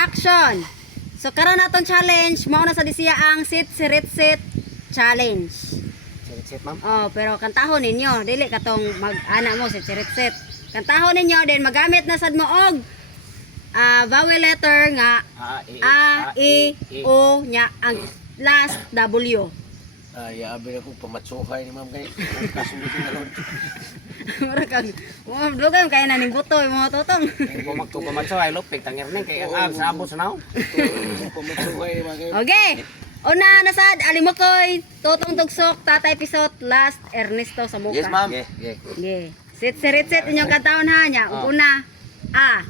Action! So karon naton challenge, mao na sa disiya ang sit sirit sit challenge. Sit, ma'am. Oh, pero kantahon ninyo, dili katong mag-ana mo sit sirit sit. Kantahon ninyo din magamit na sad mo og vowel letter nga A, I, O nya ang last W. Ay, abi na ko pamatsuhay ni ma'am kay kasulutin na ron. Mura kag, dugay kay na ning buto mo totong. Kung magtupamatsuhay lopik tangir ning kay ang sabot sa naw. Pamatsuhay ni ma'am. Okay. Una nasad Alimokoy, Totong Tugsok, Tatay Pisot, last Ernesto Samuka. Yes, ma'am. Yeah. Okay. Sit sirit sit inyong kantahon ha nya. Una A.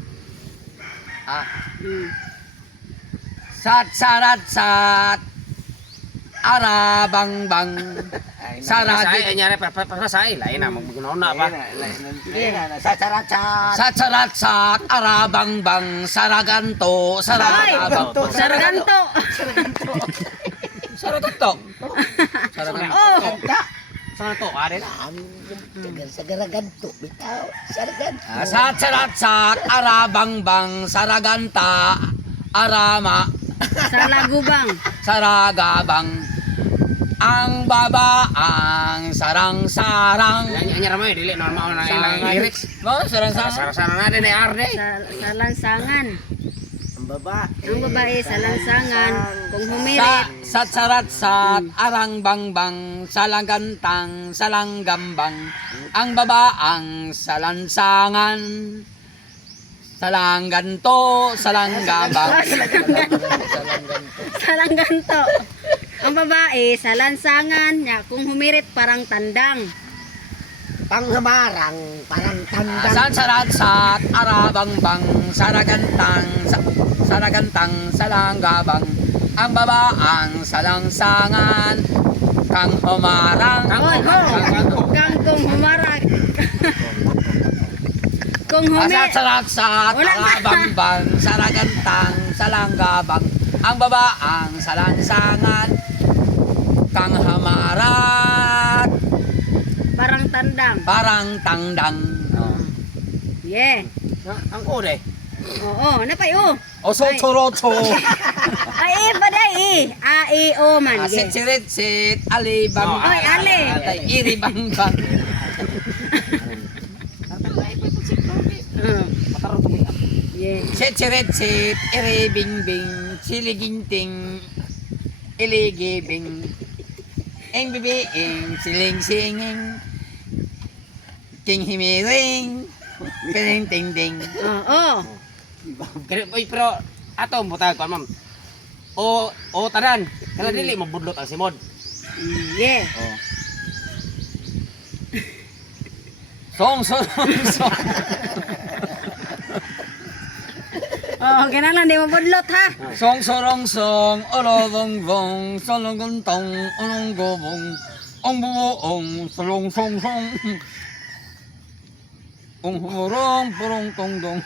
Sat sarat sat arabang bang saradi anyare pasay lain na maggunona pa sat sarat sat arabang bang saraganto Saraganto. saraganto Oh. saraganto are Sagaraganto, bitaw, saraganto. sat sarat sat arabang bang saraganta arama Salagubang. saragabang ang babaang sarang-sarang. Yan ramay dili normal na ilang lyrics. No, sarang-sarang. Sarang na din ay arde. Salansangan. Ang baba. Ang babae salansangan kung humirit. Sat-sarat-sat, arang-bang-bang, salagantang, salanggambang, ang babaang salansangan. Salangganto, salanggabang. Salangganto. Ang babae salansangan nya kung humirit parang tandang. Panghamarang, parang tandang. Sat-sarat-sat, arabang-bang, saragantang, salanggabang, ang babaang salangsangan, kang humarang, Kang kung humarag. Kung sat-sarat-sat, arabang-bang, saragantang, salanggabang, ang babaang salangsangan, kang hamarat, parang tandang. parang tangdang. Yeah. Ang ore. Oo, napay o. Oso-choro-cho. Ay, baday A, I, O man. Yeah. Sit-sit, alibang. Oy, ale. Iribang-bang. Yeah. Sit-sit, iribing-bing, siliginting, iligibing, engbibiing, siling-singing, king-himiring, pining-ting-ting. Oo. Pero ato mo tayo ma'am. O tanan, kana dili mabudlot ang simod. Yeah. Song. Oh, kailangan di mo budlot ha. Song sorong song, olodong bong, solong tong, unong gobong, ong buong, solong song song. Ong humurong, purong tong dong.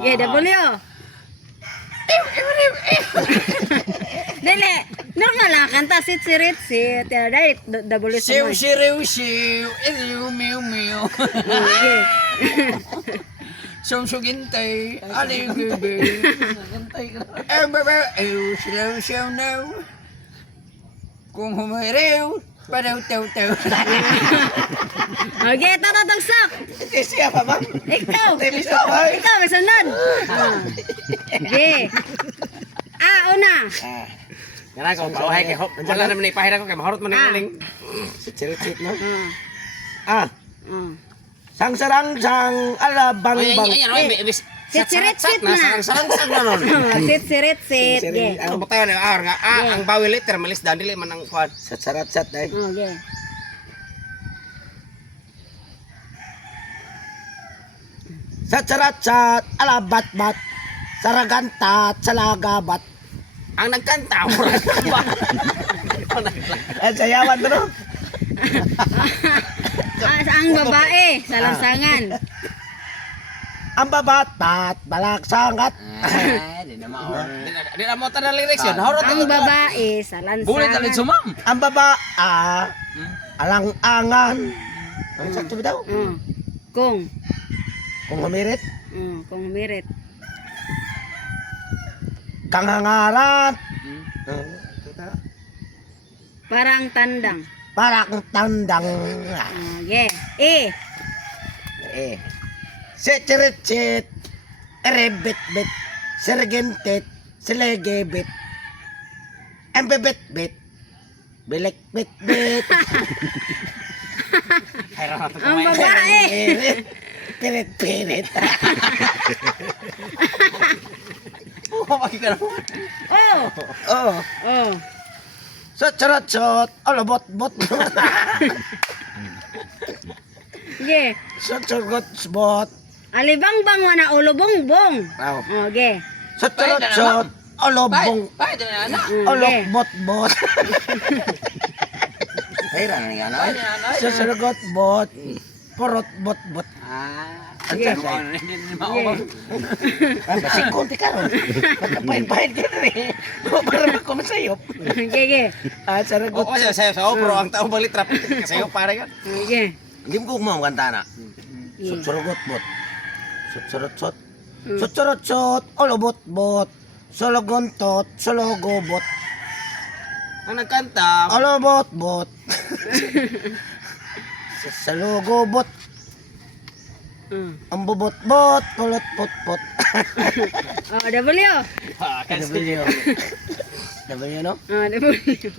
Okay, W. Dili, normal lang kanta sit sirit sit. Dahil W sa Siw mo. siriw siw, iliw miw miw. Okay. Sumsugintay, aliw bibi. Bebe, ew, silaw siyaw naw. Kung humiriw, padaw taw taw. Okay, Totong Sok. Siya pa, ma'am. Ikaw may sunod. Okay. Una. Kana ko pauhay kay hop. Wala naman ipahira ko kay mahorot man ang uling. Sit, no? Uh, Ah, uh. sang-sarang-sang, alabang Ay, bang. Sit sirit sit na. na. Sarang na nun. Sit sirit sit. Okay. Ang butaw na nga ang bawil liter malis dan dili man ang kuan. Sat-sarat-sat, ay. Okay. Sat-sarat-sat, alabat-bat, saragantat, salagabat. Ang nagkanta mo. Ay, sayawan to, no? Ang babae salansangan. Ang babatat, balaksangat. Di na maon. Di na mo tanang lyrics yun. Horot Ang babae Bulit na rin salansangan. sumam. Ang alang-angan. Ang sakto bitaw? Kung Kung humirit, kung humirit. kang hangaran. Parang tandang. Parang tandang. Okay. E. Setiritsit, erebit-bit, sergentit, selegebit, embebit-bit, bilik-bit-bit, Ang babae. pirit-pirit. Oh. Oh, Oh. sot-sot-sot, alabot-bot, Okay. sot-sot-bot, Alibangbang nga na ulubong-bong. Wow. Okay. sot-sot-sot, alobong, Bakit na anak? Okay. alokbot-bot, Kairan na yan. sot-sot-bot, porot-bot-bot. Sige. Kasi konti ka ron. Magkapahit-pahit ka rin eh. Para ako masayop. Okay. Saragot. Oo, sayo sa pero ang tao balik trap sayo para yan. Okay. Hindi mo kumam kanta na. Sot-saragot-bot. Sot-sarot-sot. Sot-sarot-sot. Olobot-bot. Sologontot. Sologobot. Ang nagkanta, Olobot-bot. Salogobot. Ang bubot-bot. Kulot-pot-pot. Oh, W. W. W, no? Oh, W.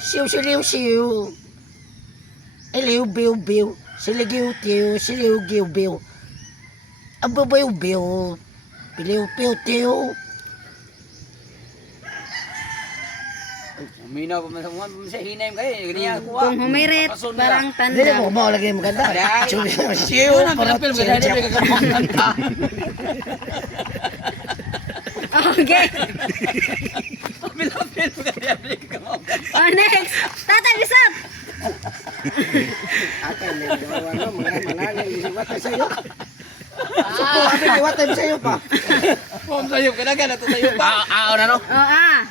Siw-siliw-siw. Iliw-biw-biw. Siligiw-tiw. Siliw-giw-biw. Ang babaw-biw. Piliw-piw-tiw. Minaw pa sa hinay mo kayo. Ganyan kuha. Kung humirit, parang Hindi tanda. mo mo lagi maganda. Siw, Yun ang parot, pinapil mo. siw, Kaya siw. hindi ka kanta. Okay. Pinapil mo. Kaya hindi ka kanta. Oh, next. Tatay, bisap. Akin, ano, mananay, iwatay sa'yo. Supo, kami, iwatay sa'yo pa. Pum sa'yo. Kaya ito sa'yo pa. na no. Oh, ah.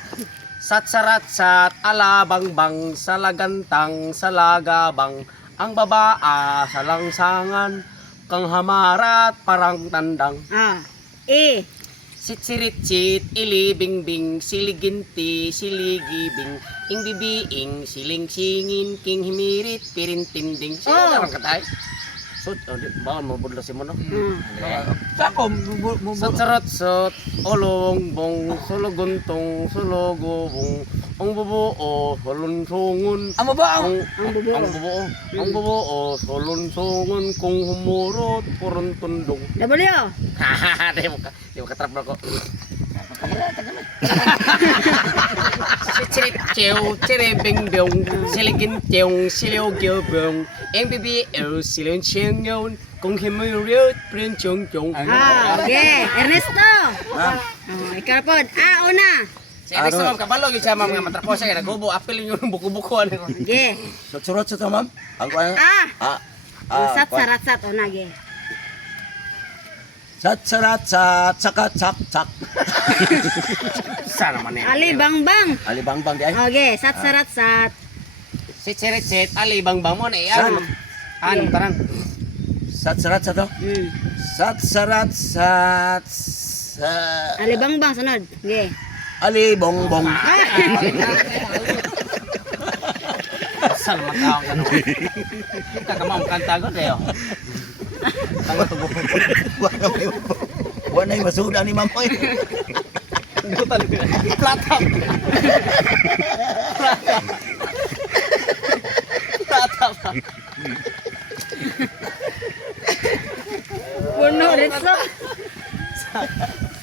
Sat-sarat-sat, alabang-bang, salagantang, salagabang, ang babaa sa langsangan, kang hamarat parang tandang. Ah. E. Sitsiritsit, ilibingbing, siliginti, siligibing, ingbibiing, siling-singin, king himirit, pirintinding. Sino Oh. na lang katay? So, bawal mo budlo si mo no? Sako. Sat-sarat-sat, olong-bong, suluguntong, sulugubong, ang bubuo, sulunsungon, Ang babaang. ang bubuo, sulunsungon, kung humurot, purong tundong. W. Hahaha, di mo katrap na ko. Sichirip-chew, chiribing-byong, siligin-tiyong, siliw-gyobong, ang bibiyaw, silong-siyong-yon, kung himurot, prinsyong-yung. Ah, okay. Ernesto. Oh, ikaw po. Ah, una. Si Alex naman, kabalo yun siya mga matrapo siya, nagubo, apil yung buku-bukuan. Okay. Sot-surot sa ma'am. Ang kuha. Ah. Sat, sarat, sat. Una, okay. Sat-sarat-sat, sakat-sak-sak. Sana man yan. Alibangbang. Alibang-bang di ay. Okay. Sat, sarat, sat. Sit-sit-sit, alibang-bang mo na iyan. Anong tarang? Sat-sarat-sat to. Sat-sarat-sat. Alibangbang, sunod. Okay. Alibong-bong. Sana man taong tanong. Kakamang kanta ko, Deo. Wala yung masuda ni Mamoy. Platap. Puno, Ritso.